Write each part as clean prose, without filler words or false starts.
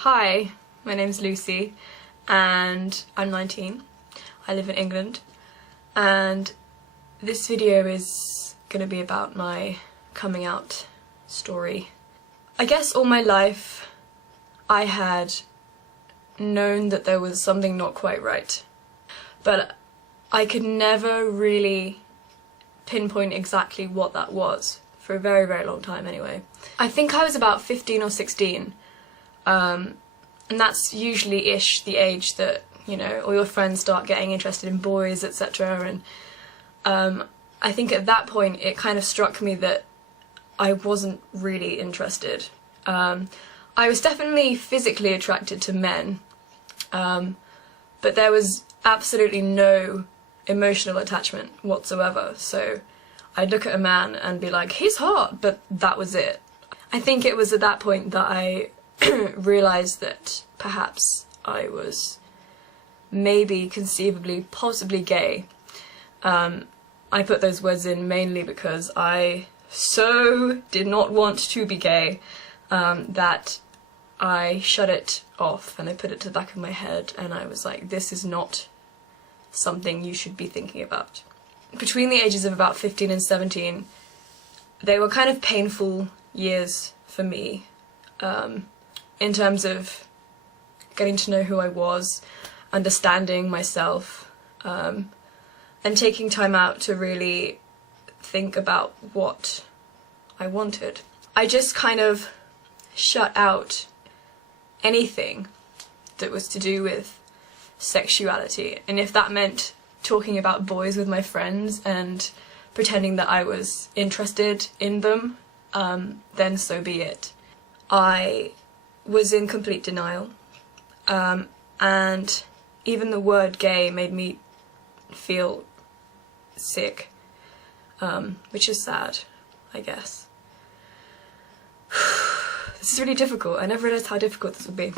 Hi, my name's Lucy and I'm 19. I live in England and this video is going to be about my coming out story. I guess all my life I had known that there was something not quite right, but I could never really pinpoint exactly what that was for a very, very long time anyway. I think I was about 15 or 16. And that's usually-ish the age that, you know, all your friends start getting interested in boys, etc. And I think at that point it kind of struck me that I wasn't really interested. I was definitely physically attracted to men, but there was absolutely no emotional attachment whatsoever. So I'd look at a man and be like, he's hot, but that was it. I think it was at that point that I realised that perhaps I was maybe, conceivably, possibly gay. I put those words in mainly because I so did not want to be gay that I shut it off and I put it to the back of my head and I was like, this is not something you should be thinking about. Between the ages of about 15 and 17, they were kind of painful years for me. In terms of getting to know who I was, understanding myself, and taking time out to really think about what I wanted. I just kind of shut out anything that was to do with sexuality, and if that meant talking about boys with my friends and pretending that I was interested in them, then so be it. I was in complete denial, and even the word gay made me feel sick, which is sad, I guess. This is really difficult. I never realised how difficult this would be.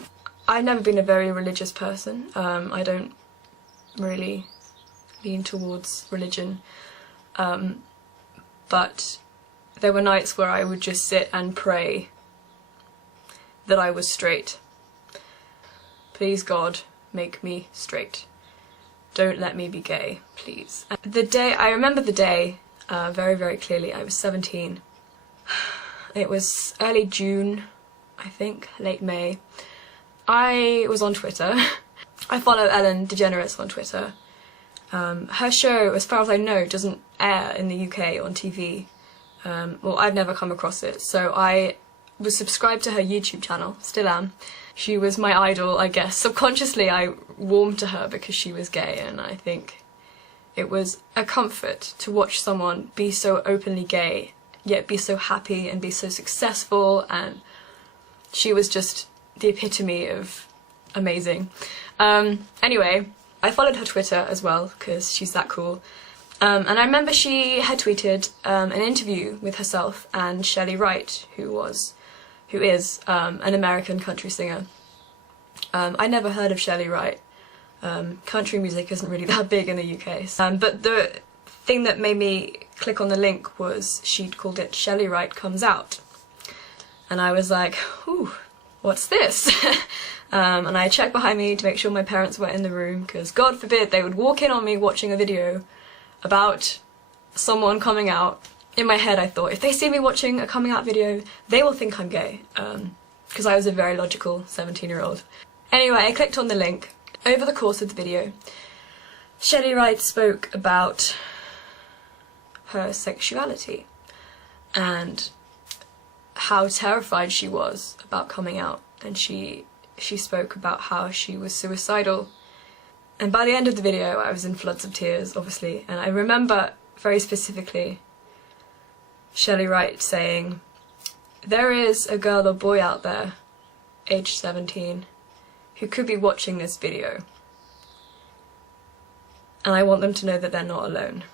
I've never been a very religious person. I don't really lean towards religion, but there were nights where I would just sit and pray that I was straight. Please God, make me straight. Don't let me be gay, please. I remember the day very, very clearly. I was 17. It was early June, I think, late May. I was on Twitter. I follow Ellen DeGeneres on Twitter. Her show, as far as I know, doesn't air in the UK on TV. Well, I've never come across it, so I was subscribed to her YouTube channel, still am. She was my idol, I guess. Subconsciously I warmed to her because she was gay, and I think it was a comfort to watch someone be so openly gay, yet be so happy and be so successful, and she was just the epitome of amazing. Anyway, I followed her Twitter as well, because she's that cool. And I remember she had tweeted an interview with herself and Shelley Wright, who is an American country singer. I never heard of Shelley Wright. Country music isn't really that big in the UK. But the thing that made me click on the link was she'd called it Shelley Wright Comes Out. And I was like, ooh, what's this? And I checked behind me to make sure my parents weren't in the room, because God forbid they would walk in on me watching a video about someone coming out. In my head I thought, if they see me watching a coming out video, they will think I'm gay, because I was a very logical 17-year-old. Anyway, I clicked on the link. Over the course of the video, Shelley Wright spoke about her sexuality and how terrified she was about coming out, and she spoke about how she was suicidal. And by the end of the video I was in floods of tears, obviously, and I remember very specifically Shelley Wright saying, there is a girl or boy out there, aged 17, who could be watching this video, and I want them to know that they're not alone.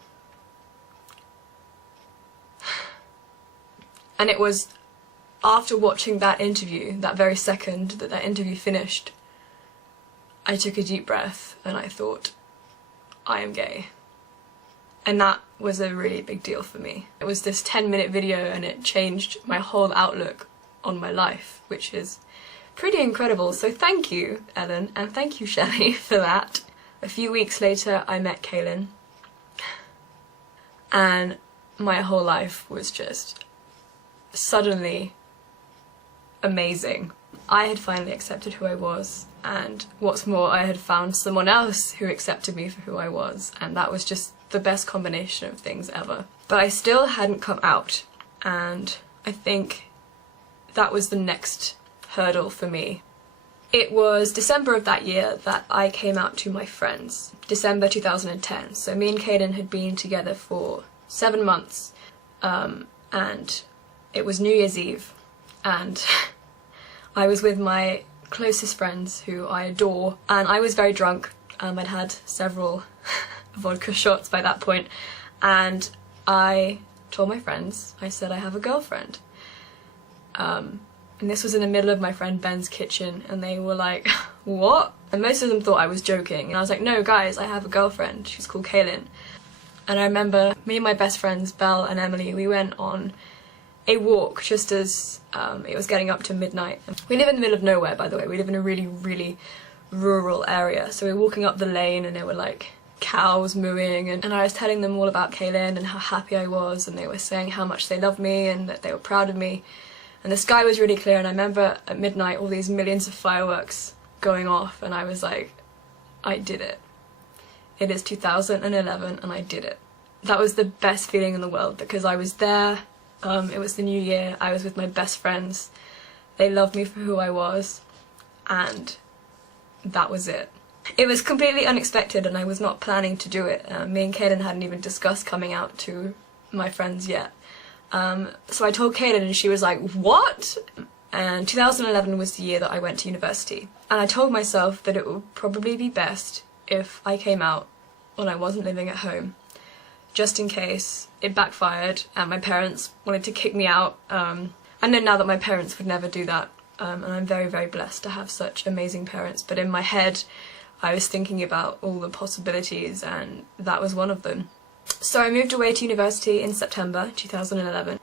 And it was after watching that interview, that very second that interview finished, I took a deep breath and I thought, I am gay. And that was a really big deal for me. It was this 10-minute video and it changed my whole outlook on my life, which is pretty incredible. So thank you, Ellen, and thank you, Shelley, for that. A few weeks later, I met Kaylin, and my whole life was just suddenly amazing. I had finally accepted who I was, and what's more, I had found someone else who accepted me for who I was, and that was just the best combination of things ever. But I still hadn't come out, and I think that was the next hurdle for me. It was December of that year that I came out to my friends. December 2010. So me and Kaden had been together for 7 months, and it was New Year's Eve, and I was with my closest friends who I adore, and I was very drunk. I'd had several vodka shots by that point, and I told my friends, I said I have a girlfriend. And this was in the middle of my friend Ben's kitchen, and they were like, what? And most of them thought I was joking, and I was like, no guys, I have a girlfriend, she's called Kaylin. And I remember me and my best friends, Belle and Emily, we went on a walk just as it was getting up to midnight. We live in the middle of nowhere, by the way. We live in a really, really rural area. So we were walking up the lane, and there were like cows mooing, and I was telling them all about Kaylin and how happy I was, and they were saying how much they loved me and that they were proud of me. And the sky was really clear, and I remember at midnight all these millions of fireworks going off, and I was like, I did it. It is 2011 and I did it. That was the best feeling in the world, because I was there, it was the new year, I was with my best friends, they loved me for who I was, and that was it. It was completely unexpected, and I was not planning to do it. Me and Kaden hadn't even discussed coming out to my friends yet. So I told Kaden, and she was like, what? And 2011 was the year that I went to university. And I told myself that it would probably be best if I came out when I wasn't living at home, just in case it backfired and my parents wanted to kick me out. I know now that my parents would never do that, and I'm very, very blessed to have such amazing parents, but in my head I was thinking about all the possibilities, and that was one of them. So I moved away to university in September 2011,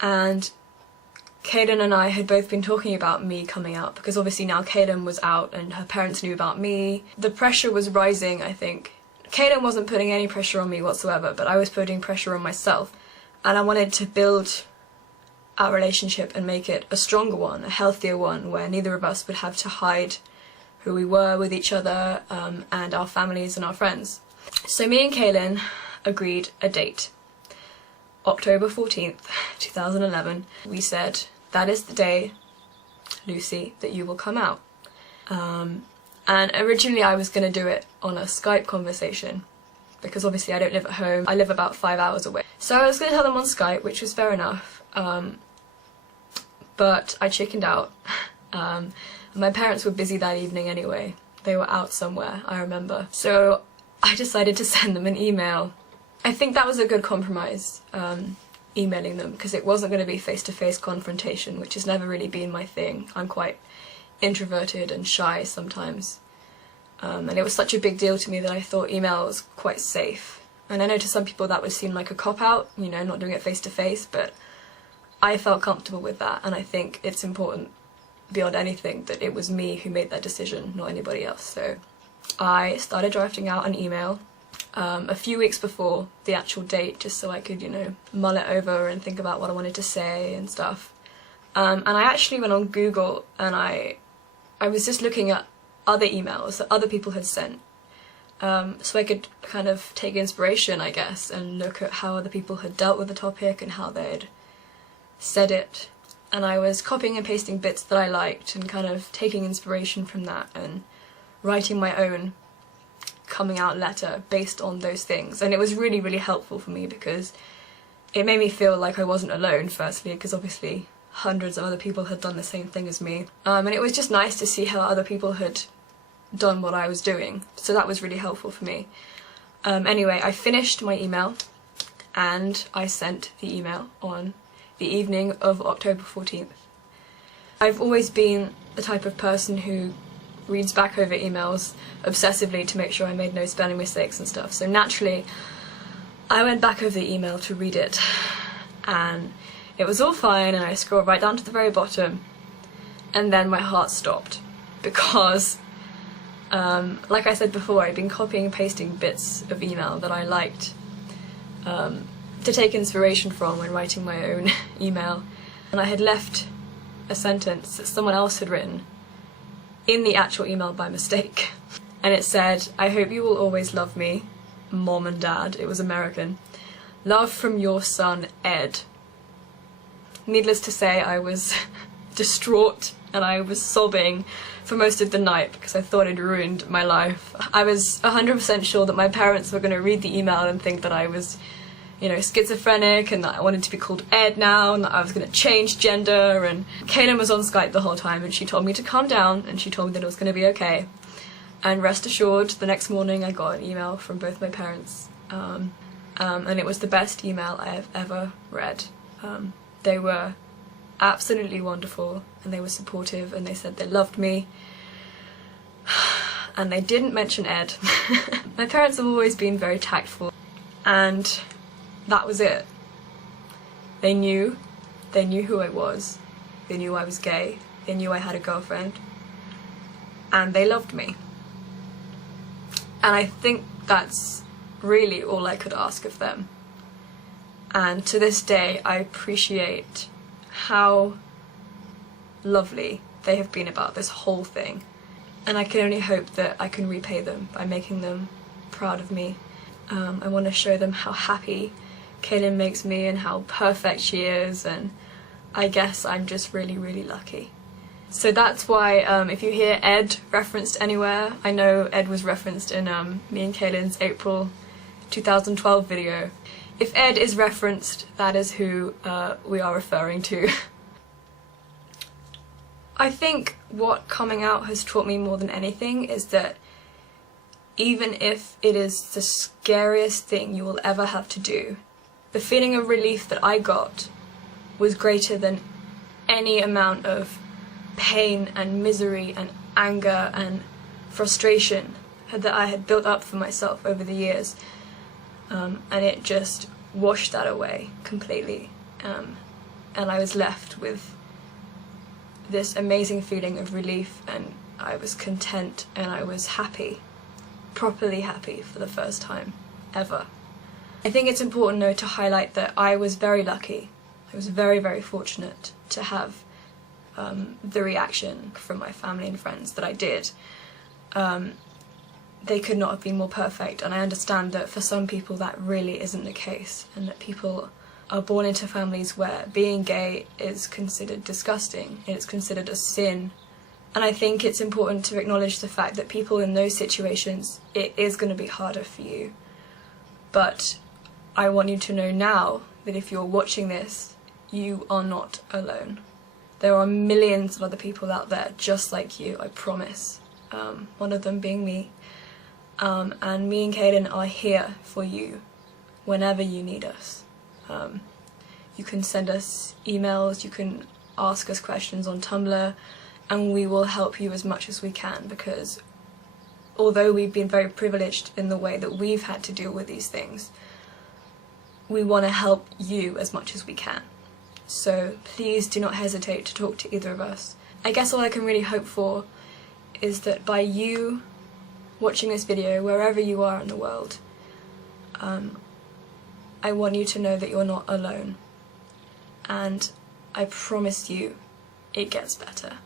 and Kaden and I had both been talking about me coming out, because obviously now Kaden was out and her parents knew about me. The pressure was rising, I think. Kaden wasn't putting any pressure on me whatsoever, but I was putting pressure on myself, and I wanted to build our relationship and make it a stronger one, a healthier one, where neither of us would have to hide who we were with each other, and our families and our friends. So me and Kaylin agreed a date. October 14th, 2011. We said, that is the day, Lucy, that you will come out. And originally I was going to do it on a Skype conversation, because obviously I don't live at home, I live about 5 hours away. So I was going to tell them on Skype, which was fair enough, but I chickened out. My parents were busy that evening anyway. They were out somewhere, I remember. So I decided to send them an email. I think that was a good compromise, emailing them, because it wasn't going to be face-to-face confrontation, which has never really been my thing. I'm quite introverted and shy sometimes, and it was such a big deal to me that I thought email was quite safe. And I know to some people that would seem like a cop-out, you know, not doing it face-to-face, but I felt comfortable with that, and I think it's important beyond anything that it was me who made that decision, not anybody else. So I started drafting out an email a few weeks before the actual date, just so I could, you know, mull it over and think about what I wanted to say and stuff. And I actually went on Google, and I was just looking at other emails that other people had sent, so I could kind of take inspiration, I guess, and look at how other people had dealt with the topic and how they'd said it. And I was copying and pasting bits that I liked and kind of taking inspiration from that and writing my own coming out letter based on those things. And it was really, really helpful for me, because it made me feel like I wasn't alone, firstly, because obviously hundreds of other people had done the same thing as me. And it was just nice to see how other people had done what I was doing. So that was really helpful for me. Anyway, I finished my email, and I sent the email on the evening of October 14th. I've always been the type of person who reads back over emails obsessively to make sure I made no spelling mistakes and stuff. So naturally, I went back over the email to read it, and it was all fine, and I scrolled right down to the very bottom, And then my heart stopped, because like I said before, I'd been copying and pasting bits of email that I liked to take inspiration from when writing my own email, and I had left a sentence that someone else had written in the actual email by mistake. And it said, "I hope you will always love me, Mom and Dad." It was American. "Love from your son, Ed." Needless to say, I was distraught and I was sobbing for most of the night because I thought I'd ruined my life. I was 100% sure that my parents were going to read the email and think that I was, you know, schizophrenic, and that I wanted to be called Ed now, and that I was going to change gender. And Kaylin was on Skype the whole time, and she told me to calm down, and she told me that it was going to be okay. And rest assured, the next morning I got an email from both my parents, and it was the best email I have ever read. They were absolutely wonderful, and they were supportive, and they said they loved me, and they didn't mention Ed. My parents have always been very tactful, and that was it. They knew who I was, they knew I was gay, they knew I had a girlfriend, and they loved me. And I think that's really all I could ask of them. And to this day, I appreciate how lovely they have been about this whole thing. And I can only hope that I can repay them by making them proud of me. I want to show them how happy Kaylin makes me and how perfect she is, and I guess I'm just really, really lucky. So that's why if you hear Ed referenced anywhere, I know Ed was referenced in me and Kaylin's April 2012 video. If Ed is referenced, that is who we are referring to. I think what coming out has taught me more than anything is that even if it is the scariest thing you will ever have to do, the feeling of relief that I got was greater than any amount of pain and misery and anger and frustration that I had built up for myself over the years. And it just washed that away completely, and I was left with this amazing feeling of relief, and I was content, and I was happy, properly happy for the first time ever. I think it's important though to highlight that I was very lucky. I was very, very fortunate to have the reaction from my family and friends that I did. They could not have been more perfect, and I understand that for some people that really isn't the case, and that people are born into families where being gay is considered disgusting, and it's considered a sin. And I think it's important to acknowledge the fact that people in those situations, it is going to be harder for you. But I want you to know now that if you're watching this, you are not alone. There are millions of other people out there just like you, I promise. One of them being me. And me and Kaylin are here for you whenever you need us. You can send us emails, you can ask us questions on Tumblr, and we will help you as much as we can, because although we've been very privileged in the way that we've had to deal with these things, we want to help you as much as we can. So please do not hesitate to talk to either of us. I guess all I can really hope for is that by you watching this video, wherever you are in the world, I want you to know that you're not alone. And I promise you, it gets better.